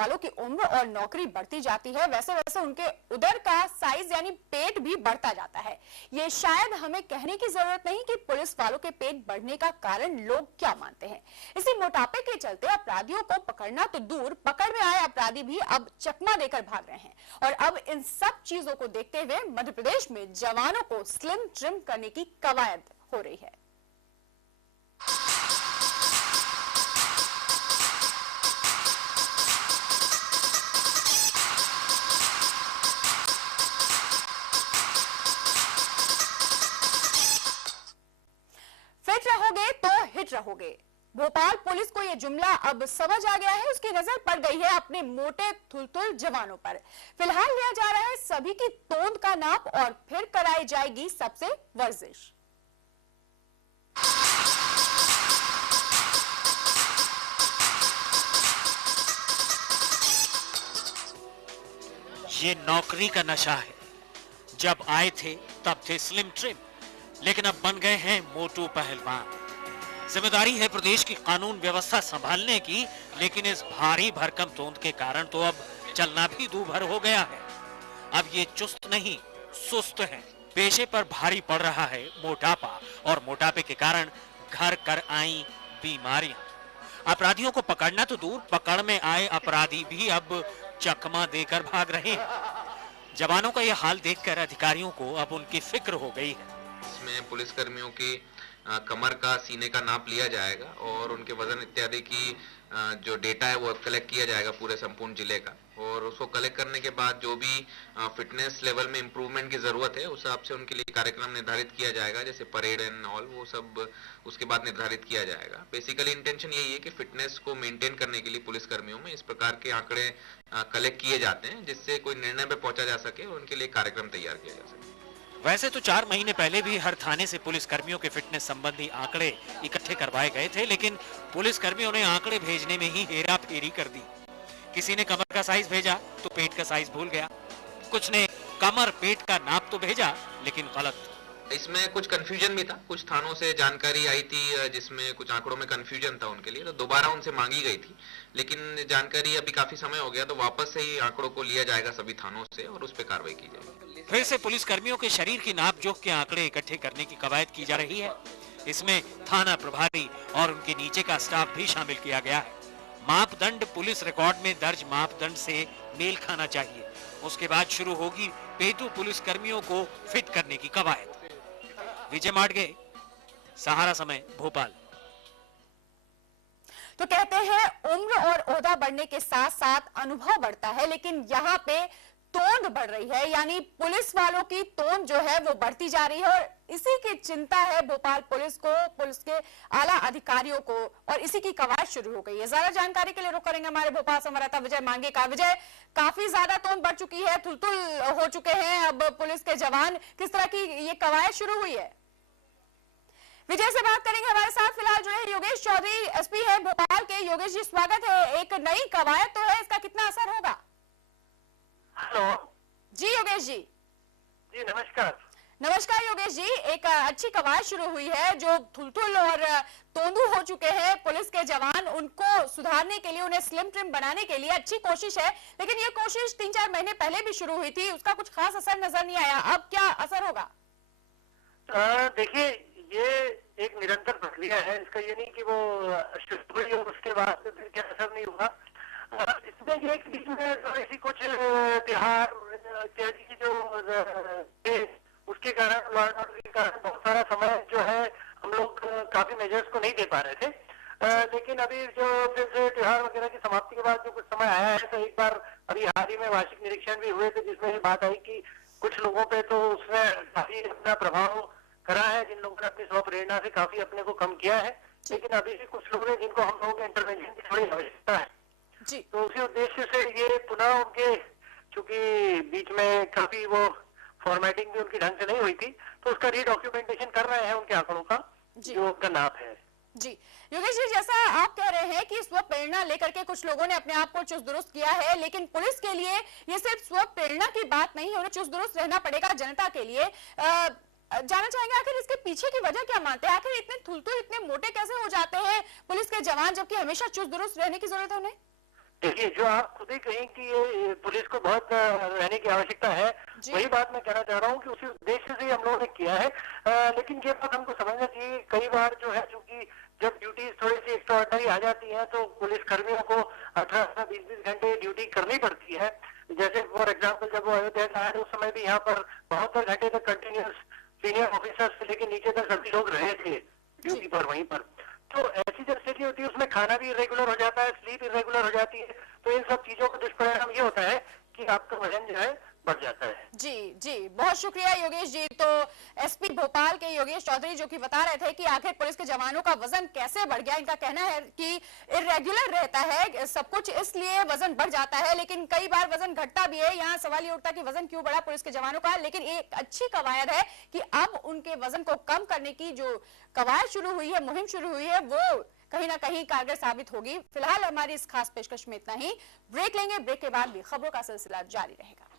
वालों की उम्र और नौकरी बढ़ती जाती है, वैसे वैसे उनके उदर का साइज यानी पेट भी बढ़ता जाता है। ये शायद हमें कहने की जरूरत नहीं कि पुलिस वालों के पेट बढ़ने का कारण लोग क्या मानते हैं। इसी मोटापे के चलते अपराधियों को पकड़ना तो दूर, पकड़ में आए अपराधी भी अब चकमा देकर भाग रहे हैं। और अब इन सब चीजों को देखते हुए मध्य प्रदेश में जवानों को स्लिम ट्रिम करने की कवायद हो रही है। फिट रहोगे तो हिट रहोगे। भोपाल पुलिस को यह जुमला अब समझ आ गया है। उसकी नजर पड़ गई है अपने मोटे थुलथुल जवानों पर। फिलहाल लिया जा रहा है सभी की तोंद का नाप और फिर कराई जाएगी सबसे वर्जिश। ये नौकरी का नशा है। जब आए थे तब थे स्लिम ट्रिम, लेकिन अब बन गए हैं मोटू पहलवान। जिम्मेदारी है प्रदेश की कानून व्यवस्था संभालने की, लेकिन इस भारी भरकम तोंद के कारण तो अब चलना भी दूभर हो गया है। अब ये चुस्त नहीं, सुस्त है। पेशे पर भारी पड़ रहा है मोटापा, और मोटापे के कारण घर कर आई बीमारियां। अपराधियों को पकड़ना तो दूर, पकड़ में आए अपराधी भी अब चकमा देकर भाग रहे हैं। जवानों का यह हाल देखकर अधिकारियों को अब उनकी फिक्र हो गई है। इसमें पुलिसकर्मियों की कमर का, सीने का नाप लिया जाएगा और उनके वजन इत्यादि की जो डेटा है वो कलेक्ट किया जाएगा पूरे संपूर्ण जिले का। और उसको कलेक्ट करने के बाद जो भी फिटनेस लेवल में इम्प्रूवमेंट की जरूरत है उस हिसाब से उनके लिए कार्यक्रम निर्धारित किया जाएगा, जैसे परेड एंड ऑल, वो सब उसके बाद निर्धारित किया जाएगा। बेसिकली इंटेंशन यही है कि फिटनेस को मेंटेन करने के लिए पुलिसकर्मियों में इस प्रकार के आंकड़े कलेक्ट किए जाते हैं, जिससे कोई निर्णय पे पहुंचा जा सके और उनके लिए कार्यक्रम तैयार किया जा सके। वैसे तो 4 महीने पहले भी हर थाने से पुलिस कर्मियों के फिटनेस संबंधी आंकड़े इकट्ठे करवाए गए थे, लेकिन पुलिस कर्मियों ने आंकड़े भेजने में ही हेरा फेरी कर दी। किसी ने कमर का साइज भेजा तो पेट का साइज भूल गया, कुछ ने कमर पेट का नाप तो भेजा लेकिन गलत। इसमें कुछ कंफ्यूजन भी था। कुछ थानों से जानकारी आई थी जिसमें कुछ आंकड़ों में कंफ्यूजन था उनके लिए, तो दोबारा उनसे मांगी गई थी, लेकिन जानकारी अभी काफी समय हो गया, तो वापस से ही आंकड़ों को लिया जाएगा सभी थानों से और उस पर कार्रवाई की जाएगी। फिर से पुलिस कर्मियों के शरीर की नाप जोख के आंकड़े इकट्ठे करने की कवायद की जा रही है। इसमें थाना प्रभारी और उनके नीचे का स्टाफ भी शामिल किया गया है। मापदंड पुलिस रिकॉर्ड में दर्ज मापदंड से मेल खाना चाहिए। उसके बाद शुरू होगी पेटू पुलिस कर्मियों को फिट करने की कवायद। विजय माडगे, सहारा समय, भोपाल। तो कहते हैं उम्र और ओहदा बढ़ने के साथ साथ अनुभव बढ़ता है, लेकिन यहाँ पे तोंद बढ़ रही है, यानी पुलिस वालों की तोंद जो है वो बढ़ती जा रही है। और इसी की चिंता है भोपाल पुलिस को, पुलिस के आला अधिकारियों को, और इसी की कवायद शुरू हो गई है। ज्यादा जानकारी के लिए रुक करेंगे हमारे भोपाल संवाददाता विजय मांगे का। विजय, काफी ज्यादा तोंद बढ़ चुकी है, थुलथुल हो चुके हैं अब पुलिस के जवान, किस तरह की ये कवायद शुरू हुई है? विजय से बात करेंगे। हमारे साथ फिलहाल जो है योगेश चौधरी, एसपी है भोपाल के। योगेश जी, स्वागत है। एक नई कवायद तो है, इसका कितना असर होगा? हेलो जी योगेश जी। जी नमस्कार। नमस्कार योगेश जी। एक अच्छी कवायद शुरू हुई है। जो थुलथुल और तोंदू हो चुके हैं पुलिस के जवान, उनको सुधारने के लिए, उन्हें स्लिम ट्रिम बनाने के लिए अच्छी कोशिश है, लेकिन ये कोशिश 3-4 महीने पहले भी शुरू हुई थी, उसका कुछ खास असर नजर नहीं आया। अब क्या असर होगा? देखिए, ये एक निरंतर प्रक्रिया है। इसका ये नहीं कि वो शुरू हुई और उसके बाद फिर क्या असर नहीं हुआ। इसमें ये बीच में ऐसी कुछ त्योहार इत्यादि की जो उसके कारण, लॉ एंड ऑर्डर के कारण बहुत सारा समय जो है हम लोग काफी मेजर्स को नहीं दे पा रहे थे। लेकिन अभी जो फिर से त्योहार वगैरह की समाप्ति के बाद जो कुछ समय आया है, तो एक बार अभी हाल ही में वार्षिक निरीक्षण भी हुए थे, जिसमें ये बात आई कि कुछ लोगों पे तो उसने काफी अपना प्रभाव करा है, जिन लोगों ने अपनी स्व प्रेरणा से काफी अपने को कम किया है। लेकिन अभी भी कुछ लोग हैं जिनको हम लोगों के इंटरवेंशन की थोड़ी आवश्यकता है जी। तो उसी उद्देश्य से ये पुनः उनके, चूंकि बीच में काफी वो फॉर्मेटिंग भी उनकी ढंग से नहीं हुई थी, तो उसका रीडॉक्यूमेंटेशन कर रहे हैं उनके आंकड़ों का, जो उनका नाप है। जी योगेश जी, जैसा आप कह रहे हैं कि स्व प्रेरणा लेकर के कुछ लोगों ने अपने आप को चुस्त दुरुस्त किया है, लेकिन पुलिस के लिए ये सिर्फ स्व प्रेरणा की बात नहीं है, उन्हें चुस्त दुरुस्त रहना पड़ेगा जनता के लिए। जानना चाहेंगे आखिर इसके पीछे की वजह क्या मानते हैं? आखिर इतने थुलथुल, इतने मोटे कैसे हो जाते हैं पुलिस के जवान, जबकि हमेशा चुस्त दुरुस्त रहने की जरूरत है उन्हें? देखिए, जो आप खुद ही कहें कि ये पुलिस को बहुत रहने की आवश्यकता है, जी। वही बात मैं कहना चाह रहा हूँ कि उसी उद्देश्य से ही हम लोगों ने किया है। लेकिन ये बात हमको समझना चाहिए, कई बार जो है, चूंकि जब ड्यूटी थोड़ी सी एक्स्ट्राऑर्डिनरी आ जाती है तो पुलिस कर्मियों को 18 20 घंटे ड्यूटी करनी पड़ती है। जैसे फॉर एग्जाम्पल जब वो अयोध्या से आए, उस समय भी यहाँ पर 72 घंटे तक कंटिन्यूस सीनियर ऑफिसर से लेकर नीचे तक सभी लोग रहे थे ड्यूटी पर, वहीं पर। तो ऐसी जब स्थिति होती है, उसमें खाना भी इरेगुलर हो जाता है, स्लीप इरेगुलर हो जाती है। तो इन सब चीजों का दुष्परिणाम ये होता है कि आपका वजन जो है बढ़ जाता है। जी जी, बहुत शुक्रिया योगेश जी। तो एसपी भोपाल के योगेश चौधरी जो कि बता रहे थे कि आखिर पुलिस के जवानों का वजन कैसे बढ़ गया। इनका कहना है कि इरेगुलर रहता है सब कुछ, इसलिए वजन बढ़ जाता है, लेकिन कई बार वजन घटता भी है। यहाँ सवाल ये उठता कि वजन क्यों बढ़ा पुलिस के जवानों का। लेकिन एक अच्छी कवायद है कि अब उनके वजन को कम करने की जो कवायद शुरू हुई है, मुहिम शुरू हुई है, वो कहीं ना कहीं कारगर साबित होगी। फिलहाल हमारी इस खास पेशकश में इतना ही। ब्रेक लेंगे, ब्रेक के बाद भी खबरों का सिलसिला जारी रहेगा।